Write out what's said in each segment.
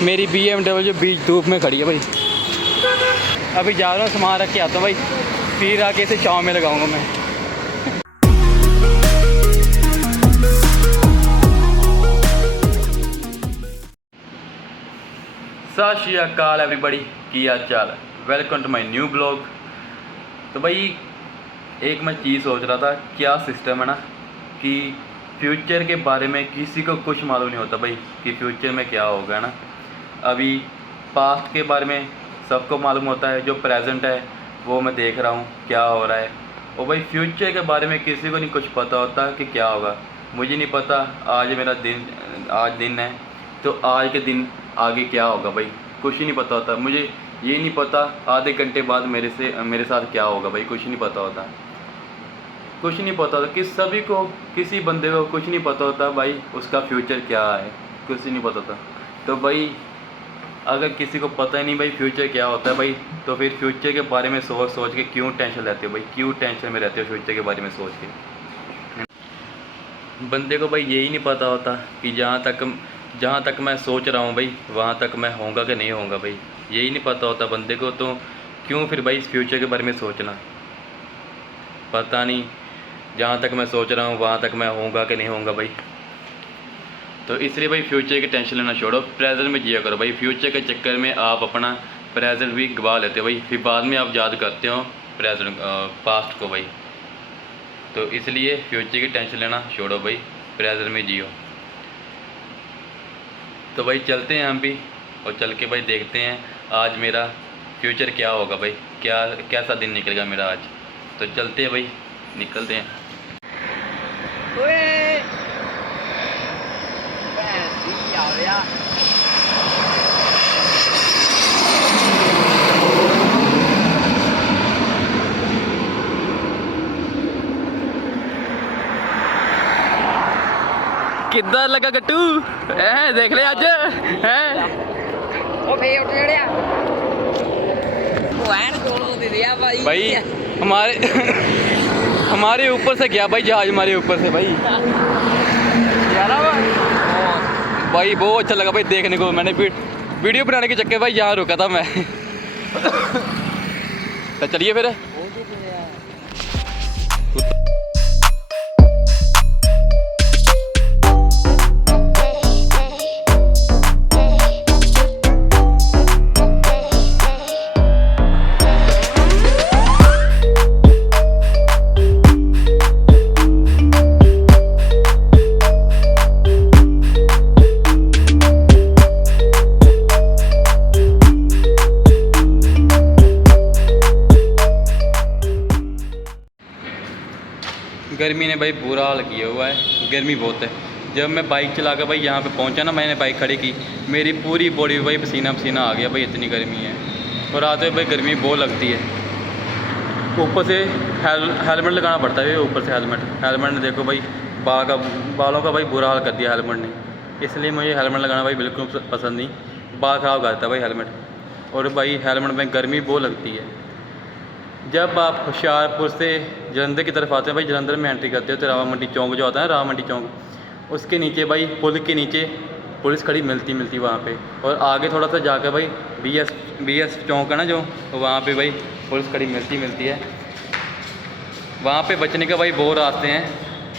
मेरी BMW बीच धूप में खड़ी है भाई। अभी जा रहा हूँ, सामान रख के आता हूँ भाई, फिर आके इसे छाँव में लगाऊंगा मैं। सत श्री अकाल एवरीबॉडी, की हाल चाल। Welcome to my new blog. तो भाई एक मैं चीज़ सोच रहा था, क्या सिस्टम है ना कि फ्यूचर के बारे में किसी को कुछ मालूम नहीं होता भाई कि फ्यूचर में क्या होगा ना। अभी पास्ट के बारे में सबको मालूम होता है, जो प्रेजेंट है वो मैं देख रहा हूँ क्या हो रहा है। और भाई फ्यूचर के बारे में किसी को नहीं कुछ पता होता कि क्या होगा। मुझे नहीं पता आज मेरा दिन है तो आज के दिन आगे क्या होगा भाई, कुछ ही नहीं पता होता। मुझे ये नहीं पता आधे घंटे बाद मेरे साथ क्या होगा भाई, कुछ नहीं पता होता। कुछ नहीं पता होता सभी को, किसी बंदे को कुछ नहीं पता होता भाई उसका फ्यूचर क्या है, कुछ नहीं पता होता। तो भाई अगर किसी को पता ही नहीं भाई फ्यूचर क्या होता है भाई, तो फिर फ्यूचर के बारे में सोच के क्यों टेंशन लेते हो भाई, क्यों टेंशन में रहते हो फ्यूचर के बारे में सोच के। बंदे को भाई यही नहीं पता होता कि जहाँ तक मैं सोच रहा हूँ भाई वहाँ तक मैं होऊंगा कि नहीं होऊंगा भाई, यही नहीं पता होता बंदे को। तो क्यों फिर भाई इस फ्यूचर के बारे में सोचना, पता नहीं जहाँ तक मैं सोच रहा हूँ वहाँ तक मैं होऊंगा कि नहीं होऊंगा भाई। तो इसलिए भाई फ्यूचर की टेंशन लेना छोड़ो, प्रेजेंट में जिया करो भाई। फ्यूचर के चक्कर में आप अपना प्रेजेंट भी गवा लेते हो भाई, फिर बाद में आप याद करते हो पास्ट को भाई। तो इसलिए फ्यूचर की टेंशन लेना छोड़ो भाई, प्रेजेंट में जियो। तो भाई चलते हैं हम भी, और चल के भाई देखते हैं आज मेरा फ्यूचर क्या होगा भाई, कैसा दिन निकलेगा मेरा आज। तो चलते हैं भाई, निकलते हैं। किधर लगा गट्टू है, देख ले आज है भाई हमारे ऊपर से गया भाई जहाज, हमारे ऊपर से भाई भाई बहुत अच्छा लगा भाई देखने को। मैंने वीडियो बनाने के चक्कर भाई यहाँ रुका था मैं। तो चलिए फिर। गर्मी ने भाई बुरा हाल किया हुआ है, गर्मी बहुत है। जब मैं बाइक चला कर भाई यहाँ पे पहुँचा ना, मैंने बाइक खड़ी की, मेरी पूरी बॉडी भाई पसीना पसीना आ गया भाई, इतनी गर्मी है। और आते हुए भाई गर्मी बहुत लगती है, ऊपर से हेलमेट लगाना पड़ता है। ऊपर से हेलमेट ने देखो भाई बालों का भाई बुरा हाल कर दिया हेलमेट ने। इसलिए मुझे हेलमेट लगाना भाई बिल्कुल पसंद नहीं, बाल ख़राब करता है भाई हेलमेट। और भाई हेलमेट में गर्मी बहुत लगती है। जब आप होशियारपुर से जलंधर की तरफ आते हैं भाई, जलंधर में एंट्री करते हो तो रामा मंडी चौक जो आता है, रामा मंडी चौक, उसके नीचे भाई पुल के नीचे पुलिस खड़ी मिलती वहाँ पे। और आगे थोड़ा सा जाकर भाई BS चौक है ना जो, तो वहाँ पे भाई पुलिस खड़ी मिलती है। वहाँ पे बचने के भाई बहुत रास्ते हैं,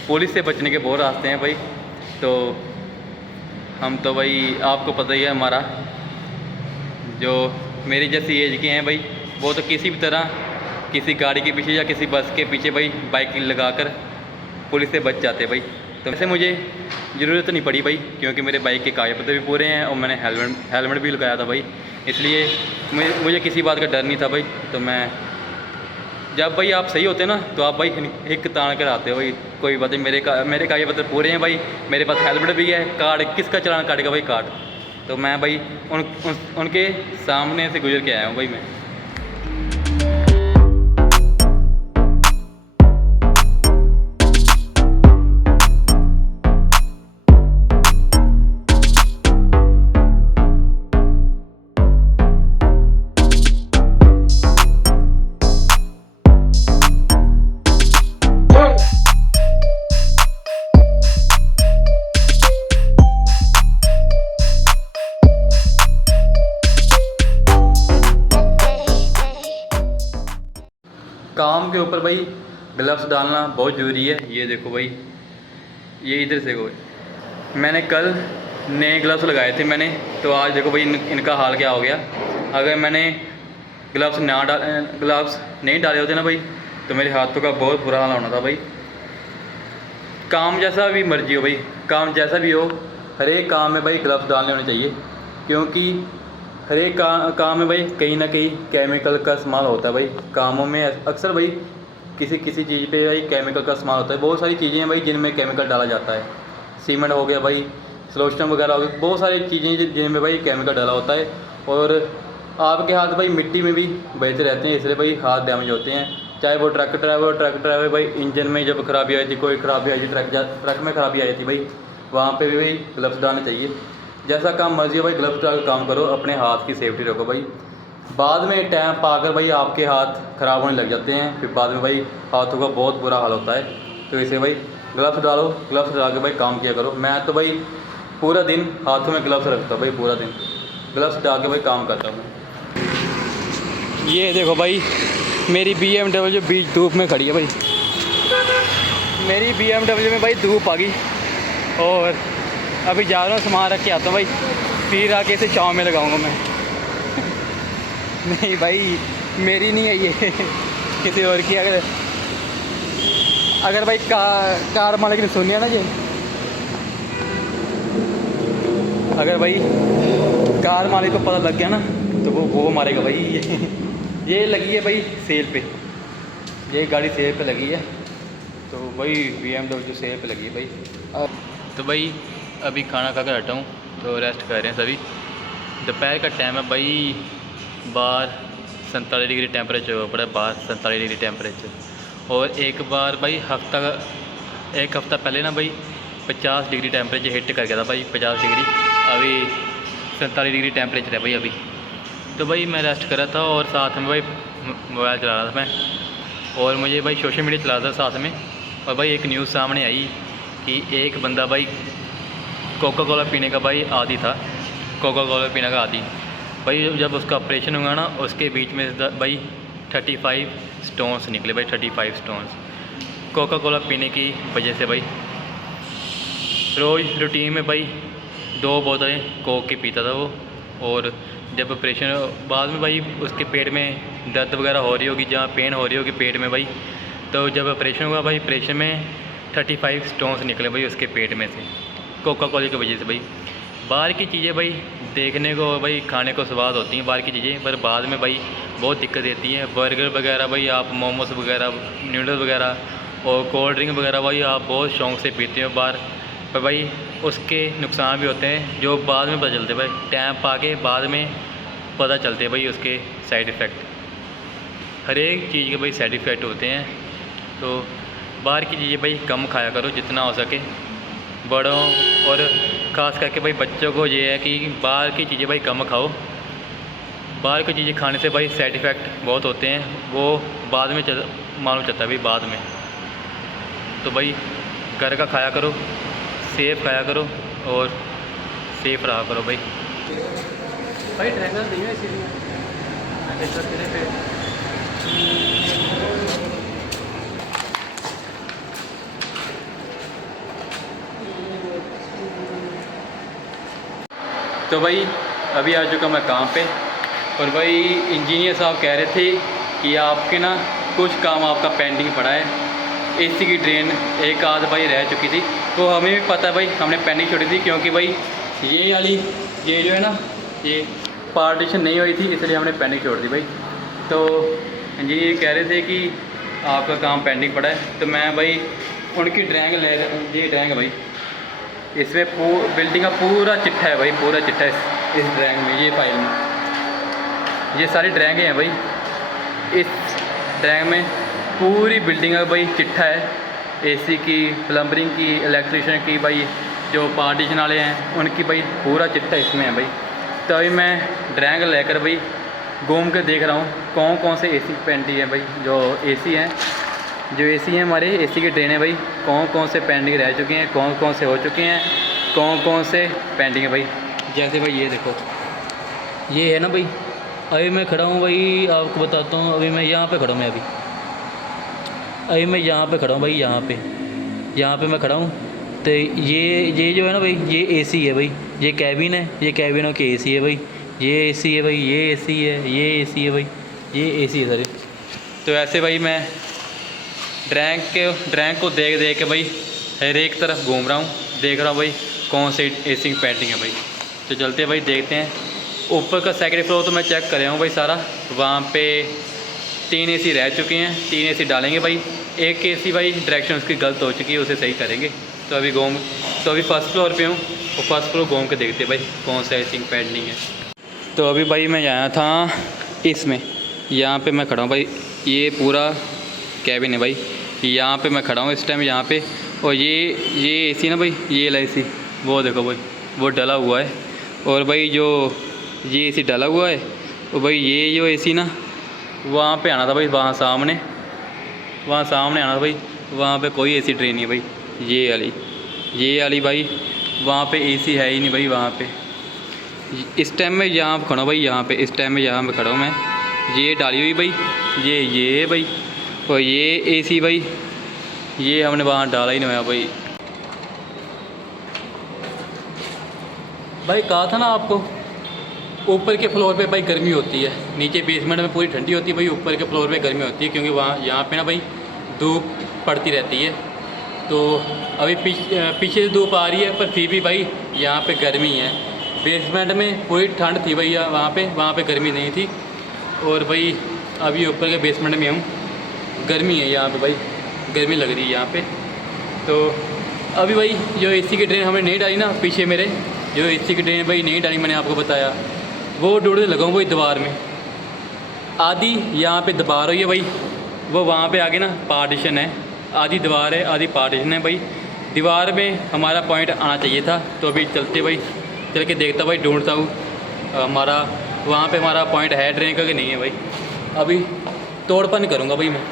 पुलिस से बचने के बहुत रास्ते हैं भाई। तो हम तो भाई आपको पता ही है, हमारा जो मेरी जैसी एज के हैं भाई, वो तो किसी भी तरह किसी गाड़ी के पीछे या किसी बस के पीछे भाई बाइक लगाकर पुलिस से बच जाते भाई। तो वैसे मुझे ज़रूरत नहीं पड़ी भाई, क्योंकि मेरे बाइक के कागज पत्तर भी पूरे हैं और मैंने हेलमेट भी लगाया था भाई। इसलिए मुझे किसी बात का डर नहीं था भाई। तो मैं जब भाई आप सही होते ना तो आप भाई हिक तान कर आते हो भाई, कोई बात नहीं, मेरे कागज पत्तर पूरे हैं भाई, मेरे पास हेलमेट भी है, कार्ड किसका चलान काटेगा भाई कार्ड। तो मैं भाई उनके सामने से गुजर के आया हूँ भाई मैं। के ऊपर भाई ग्लव्स डालना बहुत ज़रूरी है। ये देखो भाई, ये इधर से कोई मैंने कल नए ग्लव्स लगाए थे मैंने, तो आज देखो भाई इनका हाल क्या हो गया। अगर मैंने ग्लव्स नहीं डाले होते ना भाई, तो मेरे हाथों का बहुत बुरा हाल होना था भाई। काम जैसा भी मर्जी हो भाई, काम जैसा भी हो, हर एक काम में भाई ग्लव्स डालने होने चाहिए, क्योंकि हर एक काम में भाई कहीं ना कहीं केमिकल का इस्तेमाल होता है भाई। कामों में अक्सर भाई किसी चीज़ पे भाई केमिकल का इस्तेमाल होता है। बहुत सारी चीज़ें हैं भाई जिनमें केमिकल डाला जाता है। सीमेंट हो गया भाई, सलोशन वगैरह हो गया, बहुत सारी चीज़ें जिनमें भाई केमिकल डाला होता है। और आपके हाथ भाई मिट्टी में भी बहते रहते हैं, इसलिए भाई हाथ डैमेज होते हैं। चाहे वो ट्रक ड्राइवर भाई, इंजन में जब खराबी आई थी, कोई खराबी आई थी, ट्रक में खराबी आई थी भाई, वहाँ पे भी भाई ग्लव्स डालने चाहिए। जैसा काम मर्जी हो भाई, ग्लव्स डाल काम करो, अपने हाथ की सेफ्टी रखो भाई। बाद में टाइम पाकर भाई आपके हाथ ख़राब होने लग जाते हैं, फिर बाद में भाई हाथों का बहुत बुरा हाल होता है। तो इसे भाई ग्लव्स डालो, ग्लव्स डाल के भाई काम किया करो। मैं तो भाई पूरा दिन हाथों में ग्लव्स रखता हूँ भाई, पूरा दिन ग्लव्स डाल के भाई काम करता हूँ। ये देखो भाई, मेरी BMW बीच धूप में खड़ी है भाई। मेरी BMW में भाई धूप आ गई, और अभी जा रहा हूँ सामान रख के आता हूँ भाई, फिर आके इसे छाँव में लगाऊंगा मैं। नहीं भाई, मेरी नहीं है ये, किसी और की। अगर भाई कार मालिक ने सुनी है ना ये, अगर भाई कार मालिक को पता लग गया ना, तो वो मारेगा भाई। ये लगी है भाई सेल पे, ये गाड़ी सेल पे लगी है, तो भाई BMW सेल पे लगी है भाई। तो भाई अभी खाना खा कर हटा हूँ, तो रेस्ट कर रहे हैं सभी। दोपहर का टाइम है भाई, बाहर 47 डिग्री टेम्परेचर हो पड़ा है, बाहर 47 डिग्री टेम्परेचर। और एक बार भाई एक हफ़्ता पहले ना भाई 50 डिग्री टेम्परेचर हिट कर गया था भाई, 50 डिग्री। अभी 47 डिग्री टेम्परेचर है भाई अभी। तो भाई मैं रेस्ट कर रहा था, और साथ में भाई मोबाइल चला रहा था मैं, और मुझे भाई सोशल मीडिया चला रहा था साथ में। और भाई एक न्यूज़ सामने आई कि एक बंदा भाई कोका कोला पीने का भाई आदी था, कोका कोला पीने का आदी भाई। जब उसका ऑपरेशन हुआ ना, उसके बीच में भाई 35 स्टोन्स निकले भाई, 35 स्टोन्स कोका कोला पीने की वजह से भाई। रोज़ रूटीन में भाई 2 बोतलें कोक की पीता था वो, और जब ऑपरेशन बाद में भाई उसके पेट में दर्द वगैरह हो रही होगी, जहाँ पेन हो रही होगी पेट में भाई, तो जब ऑपरेशन हुआ भाई, ऑपरेशन में 35 स्टोन्स निकले भाई उसके पेट में से, कोका कोला की वजह से भाई। बाहर की चीज़ें भाई देखने को भाई खाने को स्वाद होती हैं बाहर की चीज़ें, पर बाद में भाई बहुत दिक्कत देती हैं। बर्गर वगैरह भाई, आप मोमोस वगैरह, नूडल्स वगैरह और कोल्ड ड्रिंक वगैरह भाई आप बहुत शौक़ से पीते हो बाहर, पर भाई उसके नुकसान भी होते हैं जो बाद में पता चलते भाई, टाइम पा के बाद में पता चलते भाई उसके साइड इफ़ेक्ट। हर एक चीज़ के भाई साइड इफ़ेक्ट होते हैं। तो बाहर की चीज़ें भाई कम खाया करो जितना हो सके। बड़ों और ख़ास करके भाई बच्चों को ये है कि बाहर की चीज़ें भाई कम खाओ। बाहर की चीज़ें खाने से भाई साइड इफ़ेक्ट बहुत होते हैं, वो बाद में मालूम चलता है भाई बाद में। तो भाई घर का खाया करो, सेफ खाया करो, और सेफ रहा करो भाई। भाई ट्रैंगल नहीं है इसीलिए तो भाई अभी आ चुका मैं काम पे, और भाई इंजीनियर साहब कह रहे थे कि आपके ना कुछ काम आपका पेंडिंग पड़ा है। एसी की ड्रेन एक आध भाई रह चुकी थी, तो हमें भी पता है भाई, हमने पेंडिंग छोड़ी थी, क्योंकि भाई ये वाली ये जो है ना, ये पार्टीशन नहीं हुई थी, इसलिए हमने पेंडिंग छोड़ दी भाई। तो इंजीनियर कह रहे थे कि आपका काम पेंडिंग पड़ा है, तो मैं भाई उनकी ड्राइंग ये ड्राइंग है भाई, इसमें बिल्डिंग का पूरा चिट्ठा है भाई, पूरा चिट्ठा इस ड्राइंग में, ये फाइल में ये सारी ड्राइंगें हैं भाई। इस ड्राइंग में पूरी बिल्डिंग का भाई चिट्ठा है, एसी की, प्लम्बरिंग की, इलेक्ट्रीशियन की, भाई जो पार्टीशन वाले हैं उनकी भाई पूरा चिट्ठा इसमें है भाई। तो अभी मैं ड्राइंग लेकर भाई घूम कर देख रहा हूँ कौन कौन से एसी पेंटिंग है भाई, जो एसी हैं हमारे एसी के ड्रेन है भाई, कौन कौन से पेंडिंग रह चुके हैं, कौन कौन से हो चुके हैं, कौन कौन से पेंडिंग है भाई। जैसे भाई ये देखो, ये है ना भाई, अभी मैं खड़ा हूँ भाई, आपको बताता हूँ, अभी मैं यहाँ पे खड़ा हूँ। मैं अभी अभी मैं यहाँ पे खड़ा हूँ भाई, यहाँ पे मैं खड़ा हूँ। तो ये जो है ना भाई, ये एसी है भाई, ये कैबिन है, ये कैबिनों के एसी है भाई, ये एसी है भाई, ये एसी है, ये एसी है भाई, ये एसी है सारे। तो ऐसे भाई मैं ड्रैंक को देख देख के भाई हर एक तरफ घूम रहा हूँ, देख रहा हूँ भाई कौन सी एसी की पेंटिंग है भाई। तो चलते हैं भाई, देखते हैं। ऊपर का सेकंड फ्लोर तो मैं चेक कर रहा हूँ भाई सारा, वहाँ पे 3 एसी रह चुके हैं, 3 एसी डालेंगे भाई। एक एसी भाई डायरेक्शन उसकी गलत हो चुकी है, उसे सही करेंगे। तो अभी फर्स्ट फ्लोर पे हूँ, और फर्स्ट फ्लोर घूम के देखते हैं भाई कौन सा एसी की पेंटिंग है। तो अभी भाई मैं आया था इसमें, यहाँ पे मैं खड़ा हूँ भाई, ये पूरा कैबिन है भाई, यहाँ पे मैं खड़ा हूँ इस टाइम यहाँ पे। और ये एसी ना भाई, ये एलआईसी, वो देखो भाई वो डला हुआ है। और भाई जो ये एसी डला हुआ है, और भाई ये जो एसी ना वहाँ पे आना था भाई, वहाँ सामने आना था भाई, वहाँ पे कोई एसी ट्रेन नहीं है भाई। ये वाली भाई वहाँ पे एसी है ही नहीं भाई वहाँ पे। इस टाइम में यहाँ खड़ा हूँ भाई, यहाँ पे इस टाइम में यहाँ पे खड़ा हूँ मैं। ये डाली हुई भाई, ये भाई, और ये एसी भाई, ये हमने वहाँ डाला ही नहीं हुआ भाई। भाई कहा था ना आपको, ऊपर के फ्लोर पे भाई गर्मी होती है, नीचे बेसमेंट में पूरी ठंडी होती है भाई, ऊपर के फ्लोर पे गर्मी होती है, क्योंकि वहाँ यहाँ पे ना भाई धूप पड़ती रहती है। तो अभी पीछे से धूप आ रही है, पर फिर भी भाई यहाँ पे गर्मी है। बेसमेंट में पूरी ठंड थी भैया, वहाँ पे गर्मी नहीं थी। और भाई अभी ऊपर के बेसमेंट में हूँ, गर्मी है यहाँ पे भाई, गर्मी लग रही है यहाँ पे। तो अभी भाई जो एसी की ड्रेन हमने नहीं डाली ना, पीछे मेरे जो एसी की ड्रेन भाई नहीं डाली, मैंने आपको बताया, वो ढूंढने लगा हूँ भाई दीवार में। आधी यहाँ पे दीवार हुई है भाई, वो वहाँ पे आगे ना पार्टीशन है, आधी दीवार है आधी पार्टीशन है भाई। दीवार में हमारा पॉइंट आना चाहिए था। तो अभी चलते भाई, चल के देखता भाई, ढूंढता हूँ हमारा वहाँ पे हमारा पॉइंट है ड्रेन का कि नहीं है भाई। अभी तोड़पन करूँगा भाई मैं।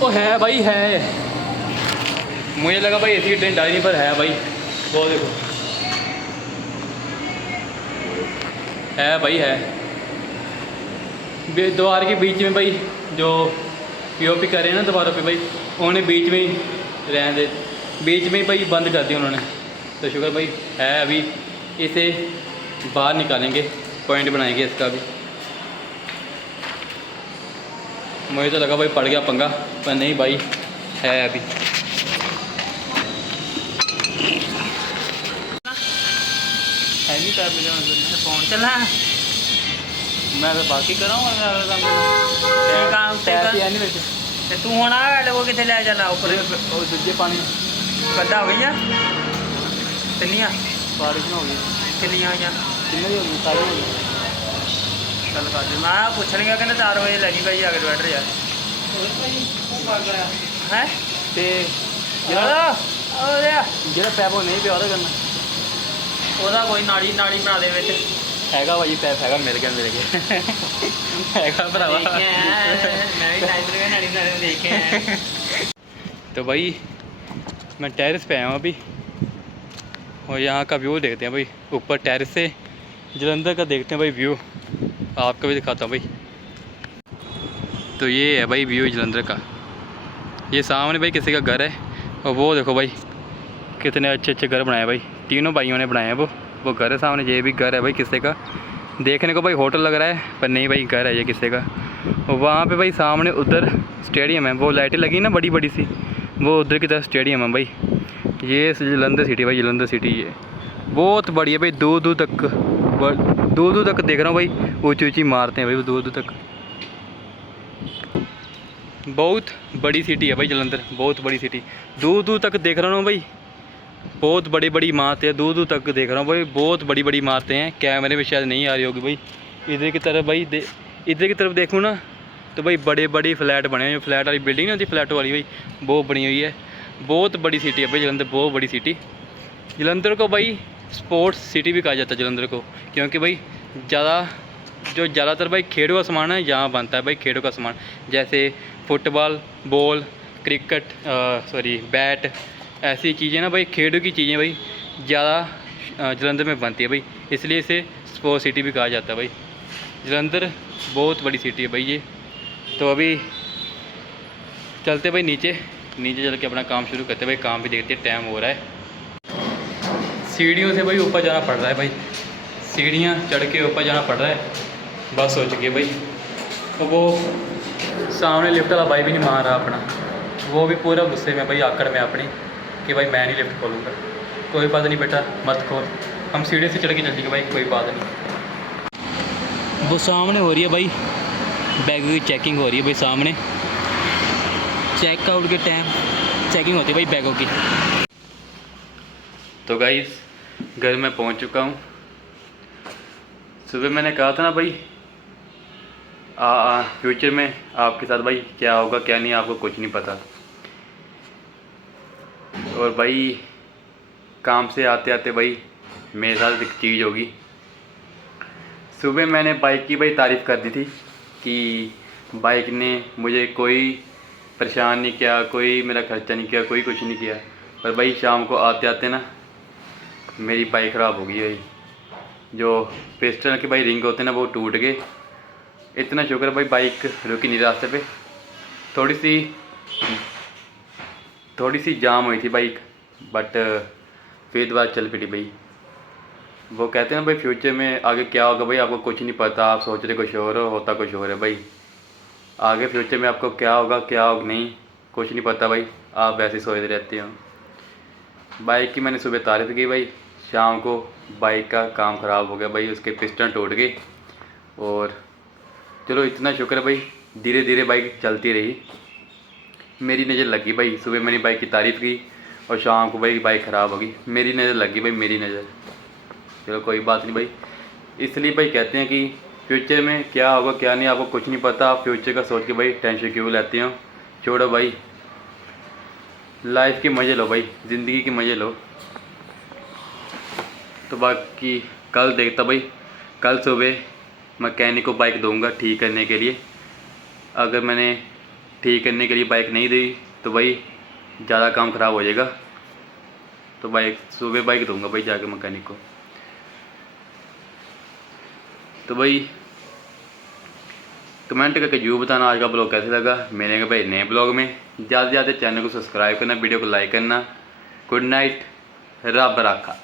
तो है भाई, है, मुझे लगा भाई एसी की ट्रेन डायरी पर है भाई, वो देखो है भाई, है द्वार के बीच में भाई, जो पीओपी कर रहे हैं ना दीवारों पे भाई, उन्होंने बीच में ही रहने दे, बीच में ही भाई बंद कर दिया उन्होंने। तो शुक्र भाई है, अभी इसे बाहर निकालेंगे, पॉइंट बनाएंगे इसका भी। मुझे तो लगा भाई पड़ गया पंगा, पर नहीं भाई है अभी। फोन चला मैं तो बाकी कराऊंगा ते तू हुण आ वो किथे ले जाना ऊपर दूजे पानी गड्ढा हो गई किन्नियां बारिश हो गई, किन्नियां होईयां किन्ने हो गई, सारी हो गई। चल कर मैं पुछण गया कहते 4 बजे लगी भाई आगे डिवाइडर यार है ते ਜਿਹੜਾ ਪੈਪ ਉਹ ਨਹੀਂ ਪਿਆ ਉਹਦਾ ਕਰਨਾ, ਉਹਦਾ ਕੋਈ ਨਾੜੀ ਬਣਾ ਦੇ ਵਿੱਚ ਹੈਗਾ ਭਾਈ ਪੈਪ ਹੈਗਾ, ਮਿਲ ਗਿਆ ਹੈਗਾ भरावा। मैं भी टाइम पे नाड़ी देख के आया। तो भाई मैं टेरेस पे आया हूँ अभी, और यहाँ का व्यू देखते हैं भाई, ऊपर टेरेस से जलंधर का देखते हैं भाई व्यू, आपको भी दिखाता हूँ भाई। तो ये है भाई व्यू जलंधर का, ये सामने भाई किसी का घर है, और वो देखो भाई कितने अच्छे अच्छे घर बनाए भाई, तीनों भाइयों ने बनाए हैं वो घर है सामने, ये भी घर है भाई किसी का, देखने को भाई होटल लग रहा है पर नहीं भाई घर है ये किसी का। और वहाँ पे भाई सामने उधर स्टेडियम है, वो लाइटें लगी ना बड़ी बड़ी सी, वो उधर की तरफ स्टेडियम है भाई। ये जलंधर सिटी भाई, जलंधर सिटी ये बहुत बड़ी है भाई, दूर दूर तक देख रहा हूँ भाई, ऊँची ऊँची मारते हैं भाई वो दूर दूर तक। बहुत बड़ी सिटी है भाई जलंधर, बहुत बड़ी सिटी, दूर दूर तक देख रहा हूँ भाई, बहुत बड़ी बड़ी इमारतें हैं, दूर दूर तक देख रहा हूँ भाई, बहुत बड़ी बड़ी इमारतें हैं। कैमरे में शायद नहीं आ रही होगी भाई। इधर की तरफ भाई इधर की तरफ देखूँ ना तो भाई बड़े बड़ी फ्लैट बने हैं। जो फ्लैट वाली बिल्डिंग नहीं होती, फ्लैट वाली भाई, वो बनी हुई है। बहुत बड़ी सिटी है भाई जलंधर, बहुत बड़ी सिटी। जलंधर को भाई स्पोर्ट्स सिटी भी कहा जाता है जलंधर को, क्योंकि भाई ज़्यादातर भाई खेलों का सामान है यहाँ बनता है भाई। खेलों का सामान जैसे फुटबॉल, बॉल, क्रिकेट, बैट, ऐसी चीज़ें ना भाई, खेलों की चीज़ें भाई ज़्यादा जलंधर में बनती है भाई, इसलिए इसे स्पोर्ट्स सिटी भी कहा जाता है भाई। जलंधर बहुत बड़ी सिटी है भाई ये। तो अभी चलते भाई नीचे चल के अपना काम शुरू करते भाई। काम भी देखते टाइम हो रहा है। सीढ़ियों से भाई ऊपर जाना पड़ रहा है भाई, सीढ़ियाँ चढ़ के ऊपर जाना पड़ रहा है। बस हो चुकी है भाई। तो वो सामने लिफ्ट वाला भाई भी नहीं मान रहा अपना, वो भी पूरा गुस्से में भाई, आकड़ में अपनी कि भाई मैं नहीं लिफ्ट खोलूँगा। कोई बात नहीं बेटा, मत खोल, हम सीढ़ी से चढ़ के चलेंगे भाई, कोई बात नहीं। वो सामने हो रही है भाई, बैगों की चेकिंग हो रही है भाई सामने। चेकआउट के टाइम चेकिंग होती है भाई बैगों की। तो गाइस घर में पहुंच चुका हूं। सुबह मैंने कहा था ना भाई फ्यूचर में आपके साथ भाई क्या होगा क्या नहीं, आपको कुछ नहीं पता। और भाई काम से आते आते भाई मेरे साथ एक चीज़ होगी। सुबह मैंने बाइक की भाई तारीफ़ कर दी थी कि बाइक ने मुझे कोई परेशान नहीं किया, कोई मेरा खर्चा नहीं किया, कोई कुछ नहीं किया। पर भाई शाम को आते आते ना मेरी बाइक ख़राब हो गई भाई। जो पिस्टन के भाई रिंग होते हैं ना वो टूट गए। इतना शुक्र भाई बाइक रुकी नहीं रास्ते पे, थोड़ी सी जाम हुई थी बाइक, बट फिर दोबारा चल पड़ी भाई। वो कहते हैं भाई फ्यूचर में आगे क्या होगा भाई आपको कुछ नहीं पता, आप सोच रहे कुछ और होता कुछ और है भाई। आगे फ्यूचर में आपको क्या होगा नहीं कुछ नहीं पता भाई, आप वैसे सोचते रहते हो। बाइक की मैंने सुबह तारीफ़ की भाई, शाम को बाइक का काम ख़राब हो गया भाई, उसके पिस्टन टूट गए। और चलो इतना शुक्र है भाई, धीरे धीरे बाइक चलती रही। मेरी नज़र लगी भाई, सुबह मैंने बाइक की तारीफ़ की और शाम को भाई बाइक ख़राब हो गई। मेरी नज़र लगी भाई, मेरी नज़र। चलो कोई बात नहीं भाई। इसलिए भाई कहते हैं कि फ्यूचर में क्या होगा क्या नहीं आपको कुछ नहीं पता, आप फ्यूचर का सोच के भाई टेंशन क्यों लेते हो। छोड़ो भाई, लाइफ के मज़े लो भाई, ज़िंदगी के मज़े लो। तो बाकी कल देखता भाई, कल सुबह मैकेनिक को बाइक दूंगा ठीक करने के लिए। अगर मैंने ठीक करने के लिए बाइक नहीं दी तो भाई ज़्यादा काम ख़राब हो जाएगा। तो सुबह बाइक दूंगा भाई जाके मैकेनिक को। तो भाई कमेंट करके जरूर बताना आज का ब्लॉग कैसे लगा। मिलेंगे भाई नए ब्लॉग में। ज़्यादा से ज़्यादा चैनल को सब्सक्राइब करना, वीडियो को लाइक करना। गुड नाइट, रब रखा।